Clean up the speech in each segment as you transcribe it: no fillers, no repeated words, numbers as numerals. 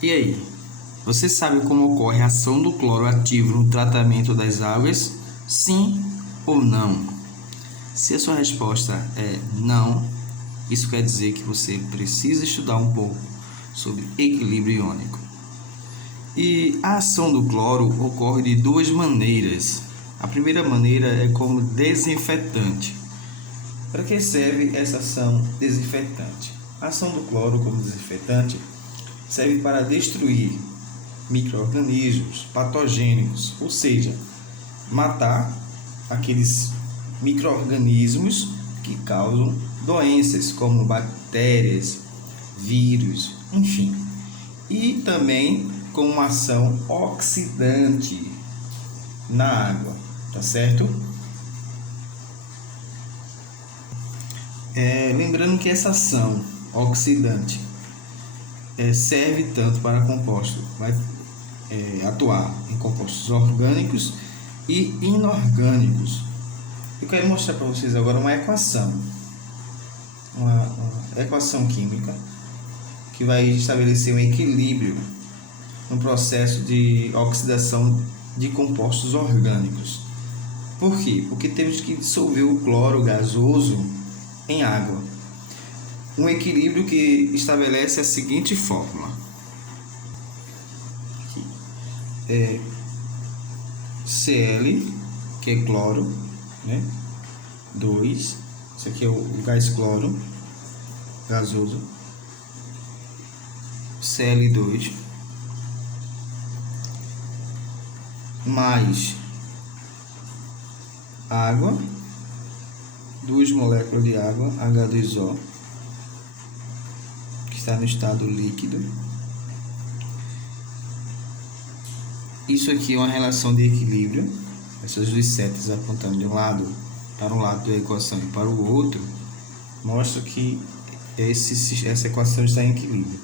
E aí, você sabe como ocorre a ação do cloro ativo no tratamento das águas? Sim ou não? Se a sua resposta é não, isso quer dizer que você precisa estudar um pouco sobre equilíbrio iônico. E a ação do cloro ocorre de duas maneiras. A primeira maneira é como desinfetante. Para que serve essa ação desinfetante? A ação do cloro como desinfetante serve para destruir micro-organismos patogênicos, ou seja, matar aqueles micro-organismos que causam doenças, como bactérias, vírus, enfim. E também com uma ação oxidante na água, tá certo? Lembrando que essa ação oxidante serve tanto para compostos, vai atuar em compostos orgânicos e inorgânicos. Eu quero mostrar para vocês agora uma equação química que vai estabelecer um equilíbrio no processo de oxidação de compostos orgânicos. Por quê? Porque temos que dissolver o cloro gasoso em água. Um equilíbrio que estabelece a seguinte fórmula. Cl, que é cloro, né? 2, isso aqui é o gás cloro gasoso, Cl2, mais água, 2 moléculas de água, H2O, que está no estado líquido. Isso aqui é uma relação de equilíbrio, essas duas setas apontando de um lado para um lado da equação e para o outro, mostra que essa equação está em equilíbrio.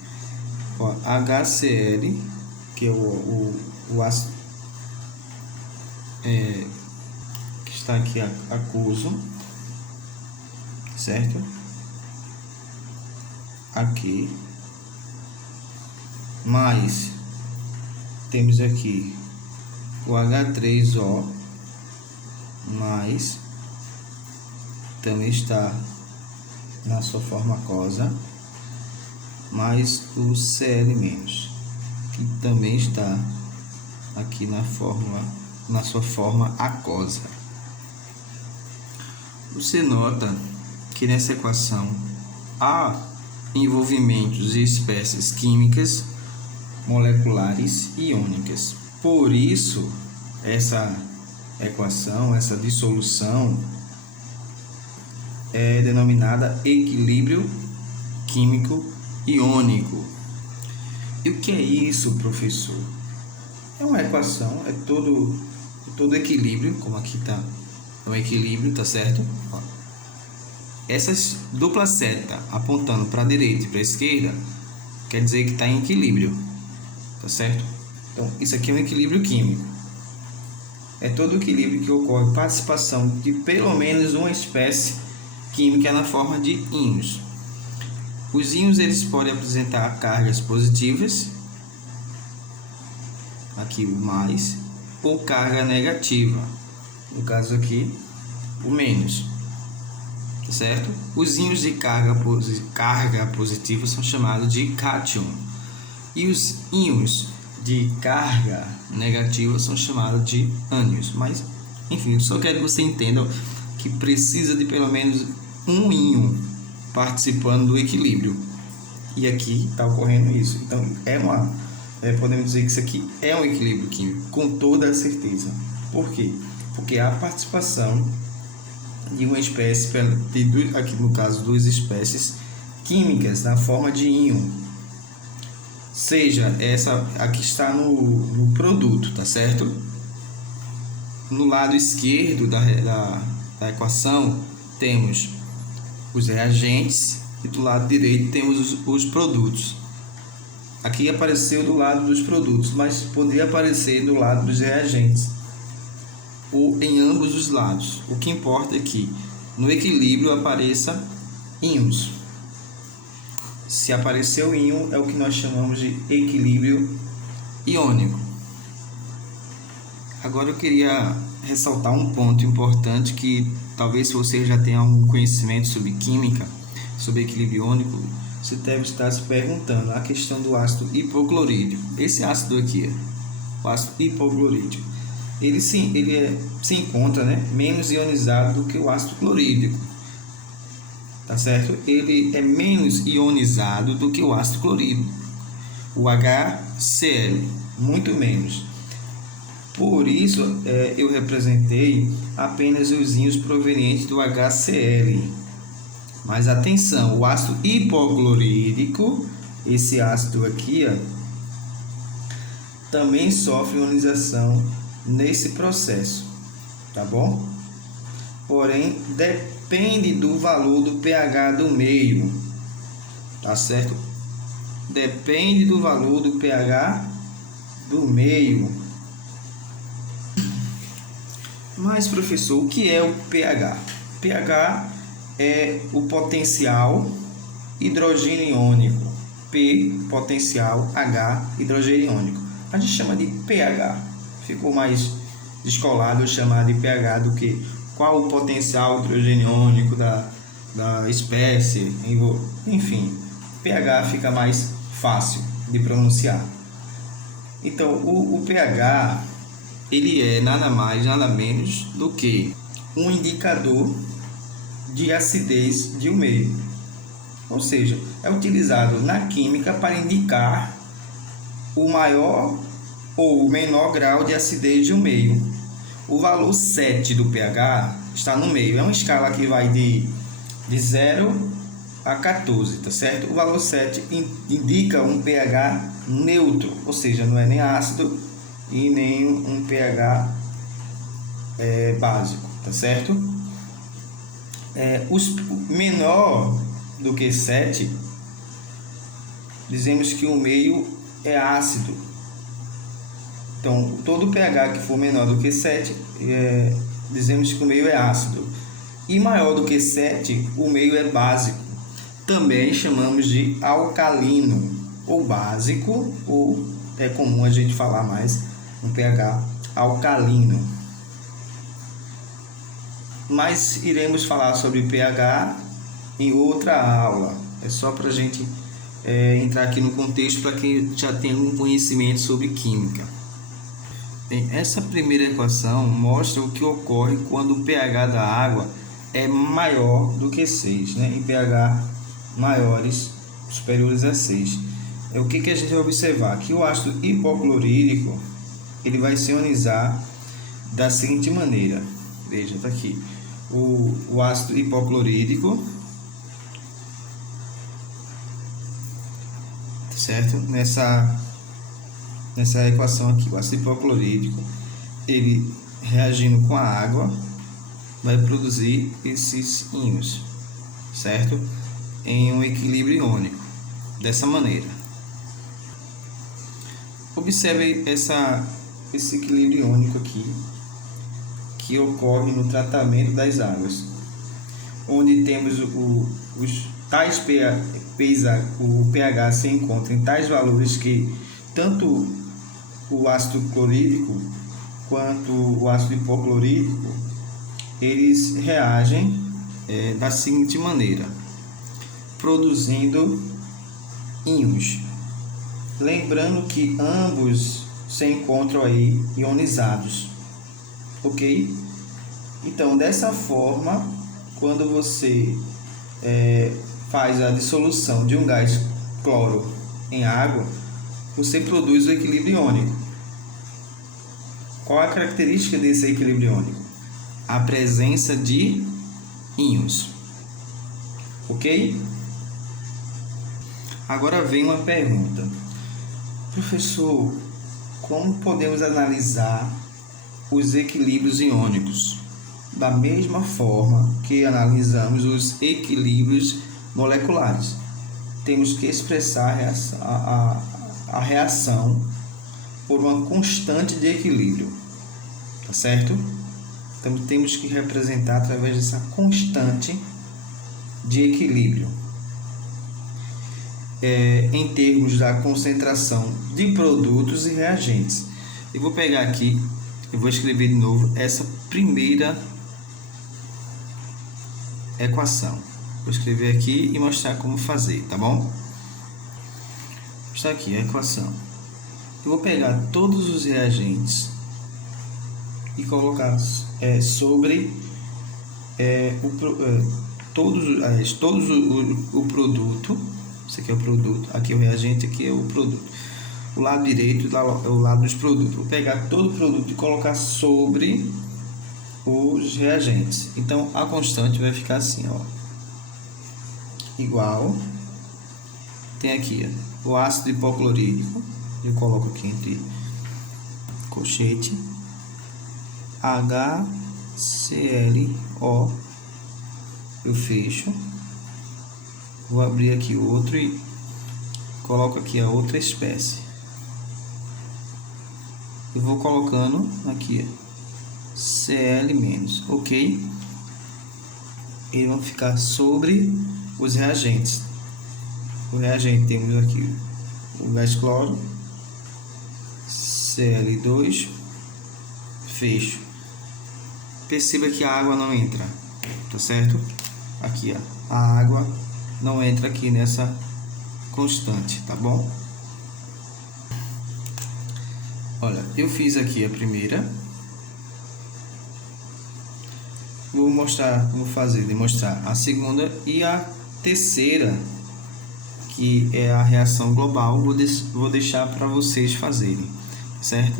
Ó, HCl, que é o ácido que está aqui aquoso, certo? Aqui, mais temos aqui o H3O, mais também está na sua forma aquosa, mais o Cl-, que também está aqui na sua forma aquosa. Você nota que nessa equação há envolvimentos de espécies químicas, moleculares e iônicas. Por isso, essa equação, essa dissolução é denominada equilíbrio químico iônico. E o que é isso, professor? É uma equação, é todo equilíbrio, como aqui está, é um equilíbrio, tá certo? Ó. Essas dupla seta apontando para a direita e para a esquerda quer dizer que está em equilíbrio, tá certo? Então, isso aqui é um equilíbrio químico. É todo equilíbrio que ocorre participação de pelo menos uma espécie química na forma de íons. Os íons eles podem apresentar cargas positivas, aqui o mais, ou carga negativa, no caso aqui o menos, certo? Os íons de carga positiva são chamados de cátion e os íons de carga negativa são chamados de ânions. Mas enfim, eu só quero que você entenda que precisa de pelo menos um íon participando do equilíbrio, e aqui está ocorrendo isso. Então podemos dizer que isso aqui é um equilíbrio químico com toda a certeza. Por quê? Porque há participação de uma espécie, aqui no caso duas espécies químicas na forma de íon, seja essa aqui está no produto, tá certo? No lado esquerdo da equação temos os reagentes e do lado direito temos os produtos. Aqui apareceu do lado dos produtos, mas poderia aparecer do lado dos reagentes ou em ambos os lados. O que importa é que no equilíbrio apareça íons. Se apareceu íon, é o que nós chamamos de equilíbrio iônico. Agora eu queria ressaltar um ponto importante que talvez você já tenha algum conhecimento sobre química, sobre equilíbrio iônico, você deve estar se perguntando a questão do ácido hipoclorídrico. Esse ácido aqui, o ácido hipoclorídrico, ele se encontra, né, menos ionizado do que o ácido clorídrico, tá certo? Ele é menos ionizado do que o ácido clorídrico, o HCl, muito menos. Por isso, eu representei apenas os íons provenientes do HCl. Mas atenção, o ácido hipoclorídrico, esse ácido aqui, ó, também sofre ionização nesse processo, tá bom? Porém, depende do valor do pH do meio, tá certo? Depende do valor do pH do meio. Mas, professor, o que é o pH? pH é o potencial hidrogênio iônico. P, potencial, H, hidrogênio iônico. A gente chama de pH. Ficou mais descolado eu chamar de pH do que qual o potencial hidrogênio iônico da espécie. Enfim, pH fica mais fácil de pronunciar. Então, o pH, ele é nada mais, nada menos do que um indicador de acidez de um meio. Ou seja, é utilizado na química para indicar o maior ou o menor grau de acidez de um meio. O valor 7 do pH está no meio. É uma escala que vai de 0 a 14, tá certo? O valor 7 indica um pH neutro, ou seja, não é nem ácido e nem um pH básico, tá certo? Os menor do que 7, dizemos que o meio é ácido. Então, todo pH que for menor do que 7, dizemos que o meio é ácido. E maior do que 7, o meio é básico. Também chamamos de alcalino, ou básico, ou é comum a gente falar mais um pH alcalino. Mas iremos falar sobre pH em outra aula. É só para a gente entrar aqui no contexto para quem já tem algum conhecimento sobre química. Bem, essa primeira equação mostra o que ocorre quando o pH da água é maior do que 6, né? Em pH maiores, superiores a 6. O que a gente vai observar? Que o ácido hipoclorídrico ele vai se ionizar da seguinte maneira. Veja, está aqui. O ácido hipoclorídrico, certo? Nessa equação aqui, o ácido hipoclorídrico, ele reagindo com a água, vai produzir esses íons, certo? Em um equilíbrio iônico, dessa maneira. Observe esse equilíbrio iônico aqui, que ocorre no tratamento das águas, onde temos o pH se encontra em tais valores que tanto o ácido clorídrico quanto o ácido hipoclorídrico eles reagem da seguinte maneira, produzindo íons. Lembrando que ambos se encontram aí ionizados. Ok? Então, dessa forma, quando você faz a dissolução de um gás cloro em água, você produz o equilíbrio iônico. Qual a característica desse equilíbrio iônico? A presença de íons. Ok? Agora vem uma pergunta. Professor, como podemos analisar os equilíbrios iônicos? Da mesma forma que analisamos os equilíbrios moleculares. Temos que expressar a reação por uma constante de equilíbrio, tá certo? Então temos que representar através dessa constante de equilíbrio. em termos da concentração de produtos e reagentes. Eu vou pegar aqui, eu vou escrever de novo essa primeira equação. Vou escrever aqui e mostrar como fazer, tá bom? Está aqui a equação. Eu vou pegar todos os reagentes e colocar sobre todos o produto. Isso aqui é o produto, aqui é o reagente, aqui é o produto. O lado direito é o lado dos produtos. Vou pegar todo o produto e colocar sobre os reagentes. Então a constante vai ficar assim, ó, igual. Tem aqui o ácido hipoclorídrico, eu coloco aqui entre colchete, HClO, eu fecho, vou abrir aqui o outro e coloco aqui a outra espécie. Eu vou colocando aqui Cl-, ok? Eles vão ficar sobre os reagentes. O reagente temos aqui o gás cloro, Cl2, fecho. Perceba que a água não entra, tá certo? Aqui, ó, a água não entra aqui nessa constante, tá bom? Olha, eu fiz aqui a primeira. Vou mostrar como fazer, demonstrar a segunda e a terceira, que é a reação global. Vou deixar para vocês fazerem, certo?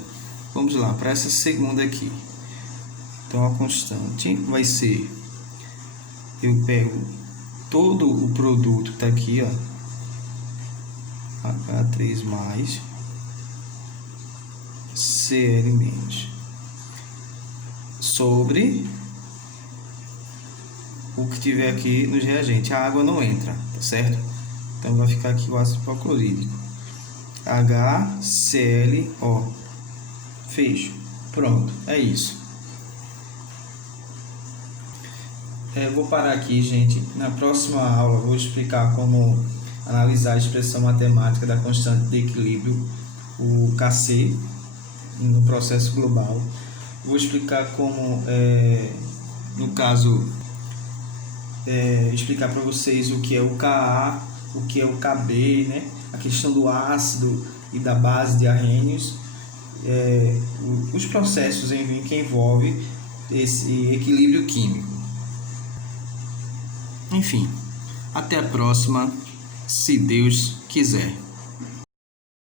Vamos lá, para essa segunda aqui. Então a constante vai ser, eu pego todo o produto que está aqui, ó, H3+, Cl-, sobre o que tiver aqui nos reagentes. A água não entra, tá certo? Então vai ficar aqui o ácido hipoclorídrico, HClO, fecho. Pronto, é isso. Vou parar aqui, gente. Na próxima aula vou explicar como analisar a expressão matemática da constante de equilíbrio, o Kc, no processo global. Vou explicar como, no caso, explicar para vocês o que é o Ka, o que é o Kb, né? A questão do ácido e da base de arrênios, os processos que envolvem esse equilíbrio químico. Enfim, até a próxima, se Deus quiser.